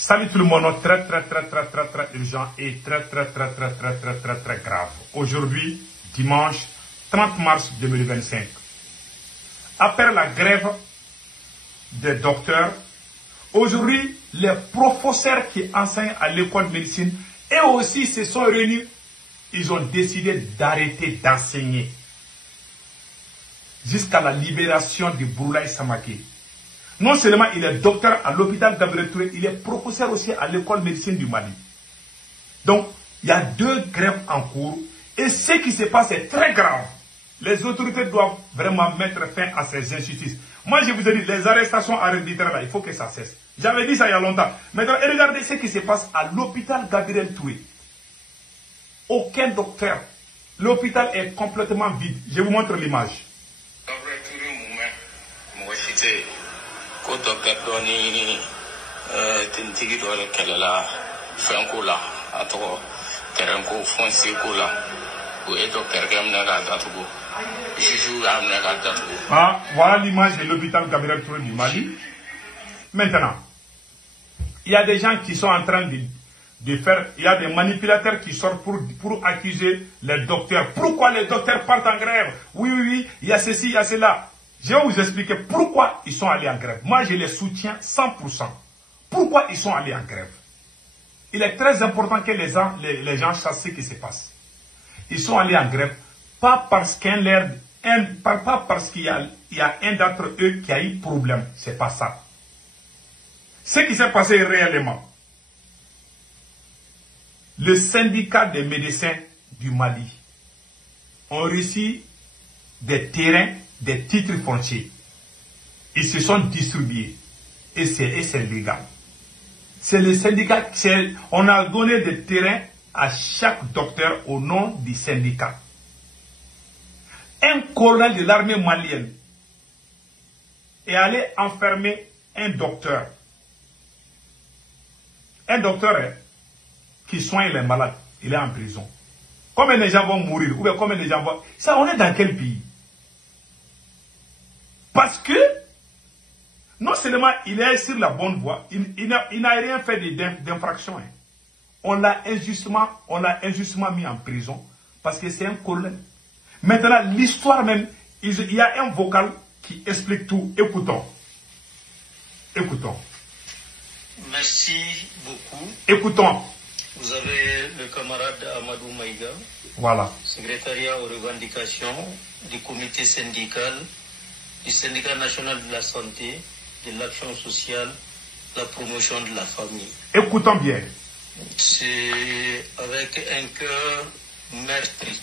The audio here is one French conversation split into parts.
Salut tout le monde, très urgent et très grave. Aujourd'hui, dimanche 30 mars 2025. Après la grève des docteurs, aujourd'hui, les professeurs qui enseignent à l'école de médecine et aussi se sont réunis, ils ont décidé d'arrêter d'enseigner jusqu'à la libération de Boulaye Samake. Non seulement il est docteur à l'hôpital Gabriel Touré, il est professeur aussi à l'école de médecine du Mali. Donc, il y a deux grèves en cours et ce qui se passe est très grave. Les autorités doivent vraiment mettre fin à ces injustices. Moi, je vous ai dit, les arrestations arbitraires, là, il faut que ça cesse. J'avais dit ça il y a longtemps. Maintenant, regardez ce qui se passe à l'hôpital Gabriel Touré. Aucun docteur. L'hôpital est complètement vide. Je vous montre l'image. Ah, voilà l'image de l'hôpital Gabriel Touré du Mali. Maintenant, il y a des gens qui sont en train de faire, il y a des manipulateurs qui sortent pour accuser les docteurs. Pourquoi les docteurs partent en grève? Oui, il y a ceci, il y a cela. Je vais vous expliquer pourquoi ils sont allés en grève. Moi, je les soutiens 100%. Pourquoi ils sont allés en grève? Il est très important que les gens sachent ce qui se passe. Ils sont allés en grève, pas parce qu'il y a un d'entre eux qui a eu problème. C'est pas ça. Ce qui s'est passé réellement, le syndicat des médecins du Mali ont reçu des terrains, des titres fonciers. Ils se sont distribués et c'est légal. C'est le syndicat, on a donné des terrains à chaque docteur au nom du syndicat. Un colonel de l'armée malienne est allé enfermer un docteur. Un docteur qui soigne les malades, il est en prison. Combien de gens vont mourir? Ou bien combien de gens vont... Ça, on est dans quel pays? Parce que, non seulement il est sur la bonne voie, il n'a rien fait d'infraction. Hein. On l'a injustement mis en prison parce que c'est un colonel. Maintenant, l'histoire même, il y a un vocal qui explique tout. Écoutons. Merci beaucoup. Écoutons. Vous avez le camarade Amadou Maïga, voilà, secrétariat aux revendications du comité syndical, du syndicat national de la santé, de l'action sociale, de la promotion de la famille. Écoutons bien. C'est avec un cœur meurtri,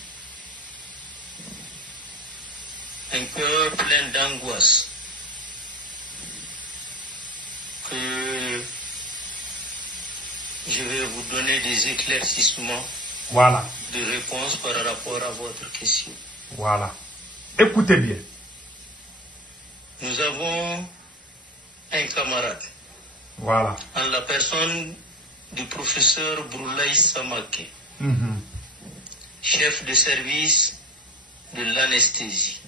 un cœur plein d'angoisse que je vais vous donner des éclaircissements, voilà, de réponses par rapport à votre question. Voilà. Écoutez bien. Nous avons un camarade, voilà, en la personne du professeur Boulaye Samake, chef de service de l'anesthésie.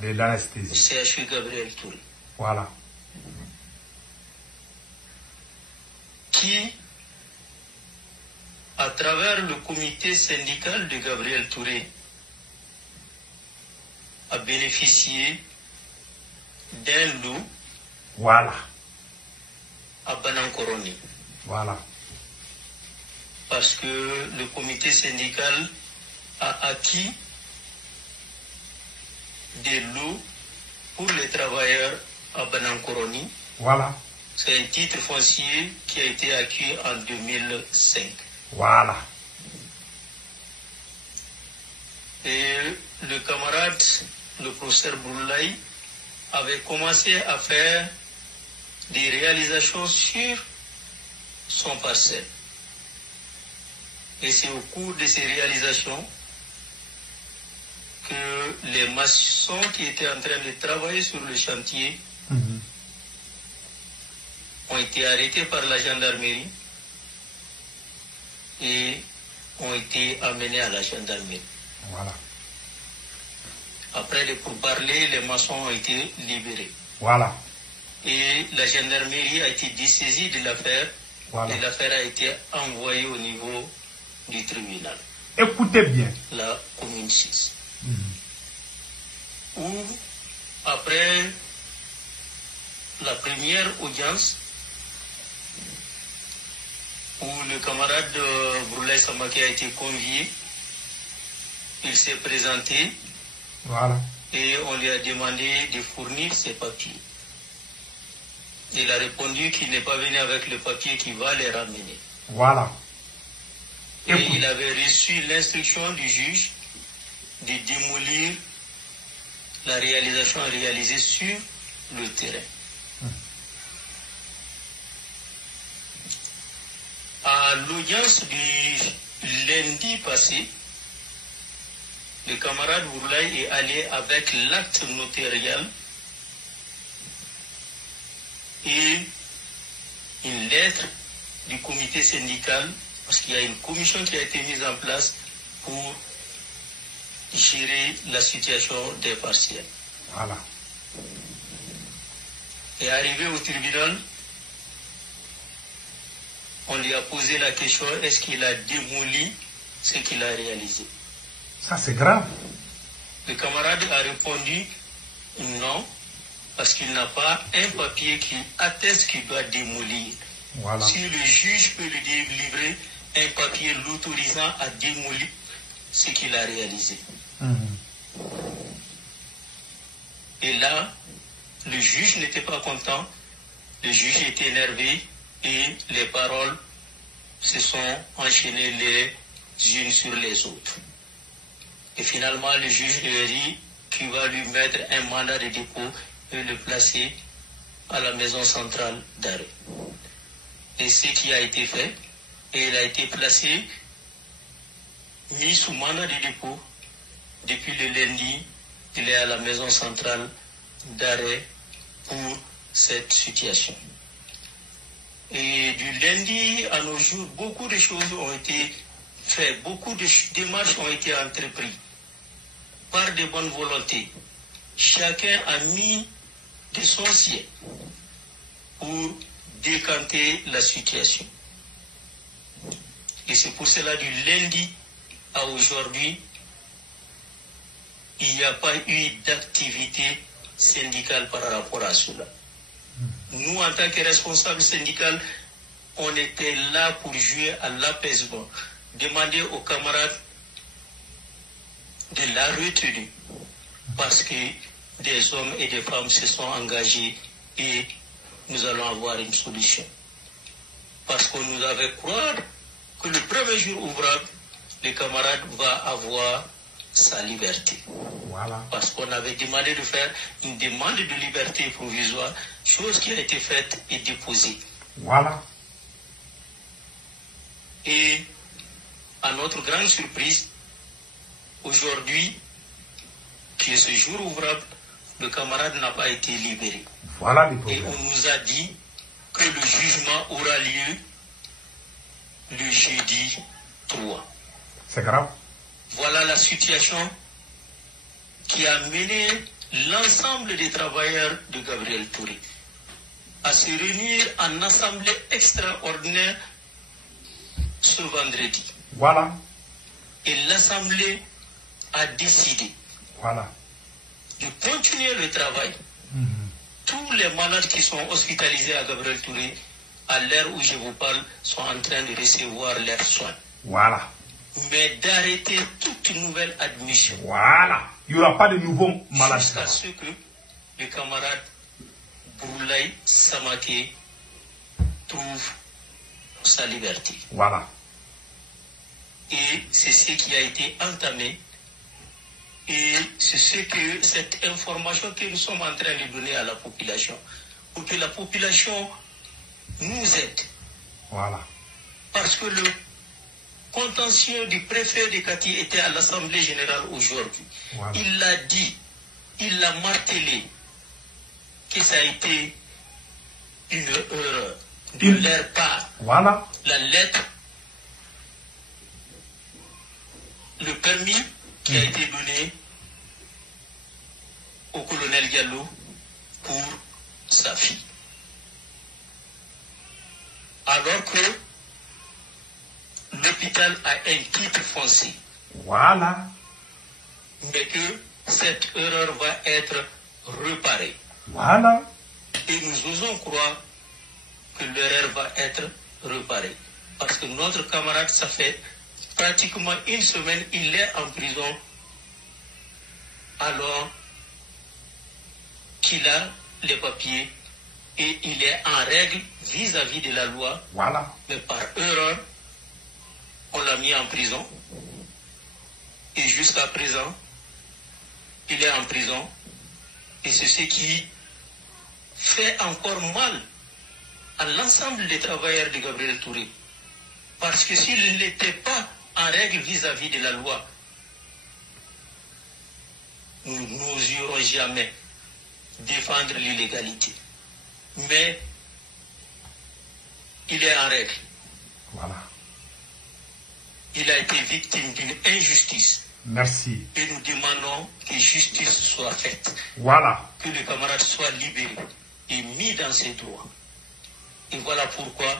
De l'anesthésie. CHU Gabriel Touré. Voilà. Qui, à travers le comité syndical de Gabriel Touré, a bénéficié d'un lot, voilà, à Banankoroni. Voilà. Parce que le comité syndical a acquis des lots pour les travailleurs à Banankoroni. Voilà. C'est un titre foncier qui a été acquis en 2005. Voilà. Et le camarade, le professeur Boulaye, avait commencé à faire des réalisations sur son parcelle. Et c'est au cours de ces réalisations que les maçons qui étaient en train de travailler sur le chantier ont été arrêtés par la gendarmerie et ont été amenés à la gendarmerie. Voilà. Après les pourparlers, les maçons ont été libérés. Voilà. Et la gendarmerie a été dessaisie de l'affaire Voilà. Et l'affaire a été envoyée au niveau du tribunal. Écoutez bien. La commune 6. Où, après la première audience, où le camarade Brulay Samake a été convié, il s'est présenté. Voilà. Et on lui a demandé de fournir ses papiers. Il a répondu qu'il n'est pas venu avec le papier qui va les ramener. Voilà. Et il avait reçu l'instruction du juge de démolir la réalisation réalisée sur le terrain. À l'audience du lundi passé, le camarade Bourlaï est allé avec l'acte notarial et une lettre du comité syndical, parce qu'il y a une commission qui a été mise en place pour gérer la situation des partiels. Voilà. Et arrivé au tribunal, on lui a posé la question, est-ce qu'il a démoli ce qu'il a réalisé? Ça, c'est grave. Le camarade a répondu non, parce qu'il n'a pas un papier qui atteste qu'il doit démolir. Voilà. Si le juge peut lui délivrer un papier l'autorisant à démolir ce qu'il a réalisé. Et là, le juge n'était pas content, le juge était énervé et les paroles se sont enchaînées les unes sur les autres. Et finalement, le juge lui a dit qu'il va lui mettre un mandat de dépôt et le placer à la maison centrale d'arrêt. Et ce qui a été fait, et il a été placé, mis sous mandat de dépôt. Depuis le lundi, il est à la maison centrale d'arrêt pour cette situation. Et du lundi à nos jours, beaucoup de choses ont été faites, beaucoup de démarches ont été entreprises par de bonnes volontés. Chacun a mis de son sien pour décanter la situation. Et c'est pour cela, du lundi à aujourd'hui, il n'y a pas eu d'activité syndicale par rapport à cela. Nous, en tant que responsables syndicaux, on était là pour jouer à l'apaisement, demander aux camarades de la retenue, parce que des hommes et des femmes se sont engagés et nous allons avoir une solution. Parce qu'on nous avait croire que le premier jour ouvrable, le camarade va avoir sa liberté. Voilà. Parce qu'on avait demandé de faire une demande de liberté provisoire, chose qui a été faite et déposée. Voilà. Et à notre grande surprise, aujourd'hui, qui est ce jour ouvrable, le camarade n'a pas été libéré. Voilà les Et problèmes. on nous a dit que le jugement aura lieu le jeudi 3. C'est grave. Voilà la situation qui a mené l'ensemble des travailleurs de Gabriel Touré à se réunir en assemblée extraordinaire ce vendredi. Voilà. Et l'assemblée a décidé Voilà. de continuer le travail. Tous les malades qui sont hospitalisés à Gabriel Touré, à l'heure où je vous parle, sont en train de recevoir leurs soins. Voilà. Mais d'arrêter toute nouvelle admission. Voilà. Il n'y aura pas de nouveaux malades. Jusqu'à ce que le camarade Bourlaï Samake trouve sa liberté. Voilà. Et c'est ce qui a été entamé. Et c'est cette information que nous sommes en train de donner à la population. Pour que la population nous aide. Voilà. Parce que le contentieux du préfet de Kati était à l'Assemblée générale aujourd'hui. Voilà. Il l'a dit, il l'a martelé, que ça a été une erreur de leur part. Voilà. La lettre, le permis qui a été donné au colonel Diallo pour sa fille. alors que l'hôpital a un titre foncier. Voilà. Mais que cette erreur va être réparée. Voilà. Et nous osons croire que l'erreur va être réparée. Parce que notre camarade, ça fait pratiquement une semaine, il est en prison alors qu'il a les papiers et il est en règle vis-à-vis de la loi. Voilà. Mais par erreur, on l'a mis en prison. Et jusqu'à présent, il est en prison. Et c'est ce qui fait encore mal à l'ensemble des travailleurs de Gabriel Touré. Parce que s'il n'était pas en règle vis-à-vis de la loi, nous n'oserons jamais défendre l'illégalité. Mais il est en règle. Voilà. Il a été victime d'une injustice. Merci. Et nous demandons que justice soit faite. Voilà. Que le camarade soit libéré et mis dans ses droits. Et voilà pourquoi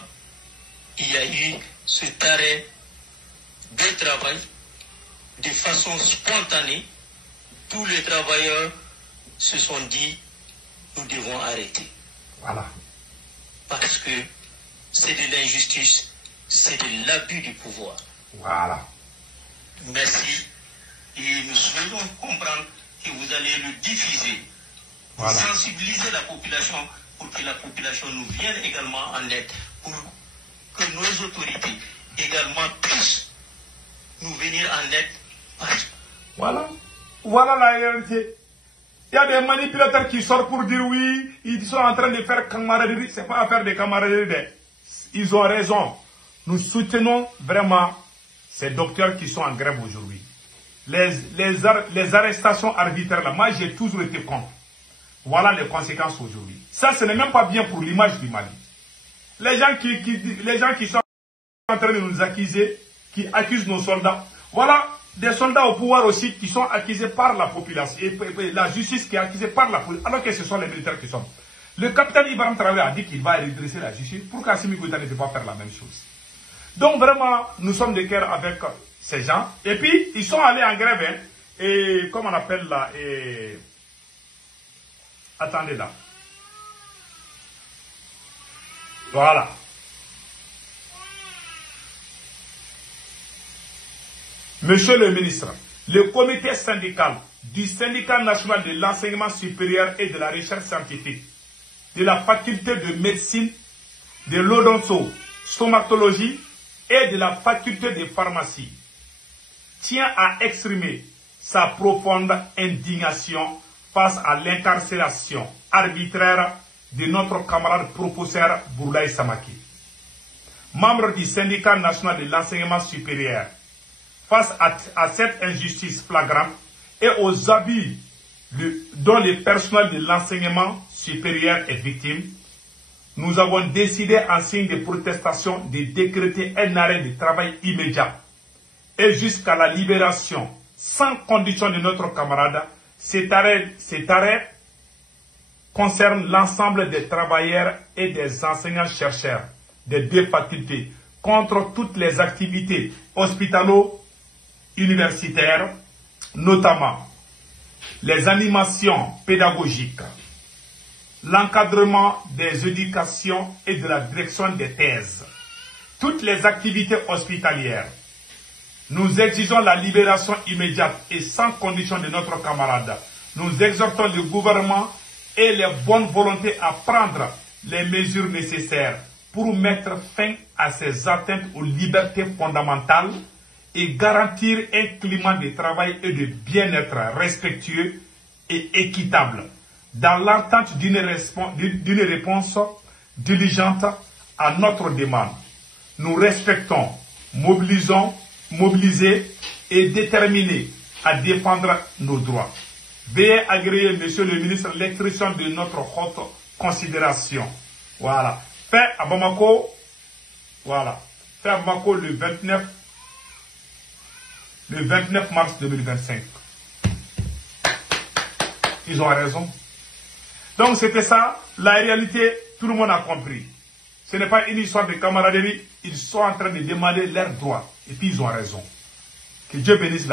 il y a eu cet arrêt de travail de façon spontanée. Tous les travailleurs se sont dit, nous devons arrêter. Voilà. Parce que c'est de l'injustice, c'est de l'abus du pouvoir. Voilà. Merci. Et nous souhaitons comprendre que vous allez le diffuser. Voilà. Sensibiliser la population pour que la population nous vienne également en aide. Pour que nos autorités également puissent nous venir en aide. Voilà. Voilà la réalité. Il y a des manipulateurs qui sortent pour dire oui, ils sont en train de faire camaraderie. C'est pas affaire de camaraderie. Ils ont raison. Nous soutenons vraiment ces docteurs qui sont en grève aujourd'hui. Les arrestations arbitraires, là, moi j'ai toujours été contre. Voilà les conséquences aujourd'hui. Ça, ce n'est même pas bien pour l'image du Mali. Les gens qui sont en train de nous accuser, qui accusent nos soldats, voilà des soldats au pouvoir aussi qui sont accusés par la population, et la justice qui est accusée par la police, alors que ce sont les militaires qui sont. Le capitaine Ibrahim Traoré a dit qu'il va redresser la justice. Pourquoi Assimi Goïta ne peut pas faire la même chose? Donc vraiment, nous sommes de cœur avec ces gens. Et puis, ils sont allés en grève, hein, et comme on appelle là, et... Attendez là. Voilà. Monsieur le ministre, le comité syndical du syndicat national de l'enseignement supérieur et de la recherche scientifique, de la faculté de médecine, de l'odonto-stomatologie et de la faculté de pharmacie tient à exprimer sa profonde indignation face à l'incarcération arbitraire de notre camarade professeur Bourlaye Samaki, membre du syndicat national de l'enseignement supérieur. Face à cette injustice flagrante et aux abus dont le personnel de l'enseignement supérieur est victime, nous avons décidé en signe de protestation de décréter un arrêt de travail immédiat et jusqu'à la libération sans condition de notre camarade. Cet arrêt concerne l'ensemble des travailleurs et des enseignants-chercheurs des deux facultés contre toutes les activités hospitalo-universitaires, notamment les animations pédagogiques, l'encadrement des éducations et de la direction des thèses, toutes les activités hospitalières. Nous exigeons la libération immédiate et sans condition de notre camarade. Nous exhortons le gouvernement et les bonnes volontés à prendre les mesures nécessaires pour mettre fin à ces atteintes aux libertés fondamentales et garantir un climat de travail et de bien-être respectueux et équitable dans l'attente d'une réponse diligente à notre demande. Nous respectons, mobilisés et déterminés à défendre nos droits. Veuillez agréer, monsieur le ministre, l'expression de notre haute considération. Voilà. Fait à Bamako, voilà. Fait à Bamako le 29 mars 2025. Ils ont raison. Donc c'était ça, la réalité, tout le monde a compris. Ce n'est pas une histoire de camaraderie. Ils sont en train de demander leurs droits. Et puis ils ont raison. Que Dieu bénisse la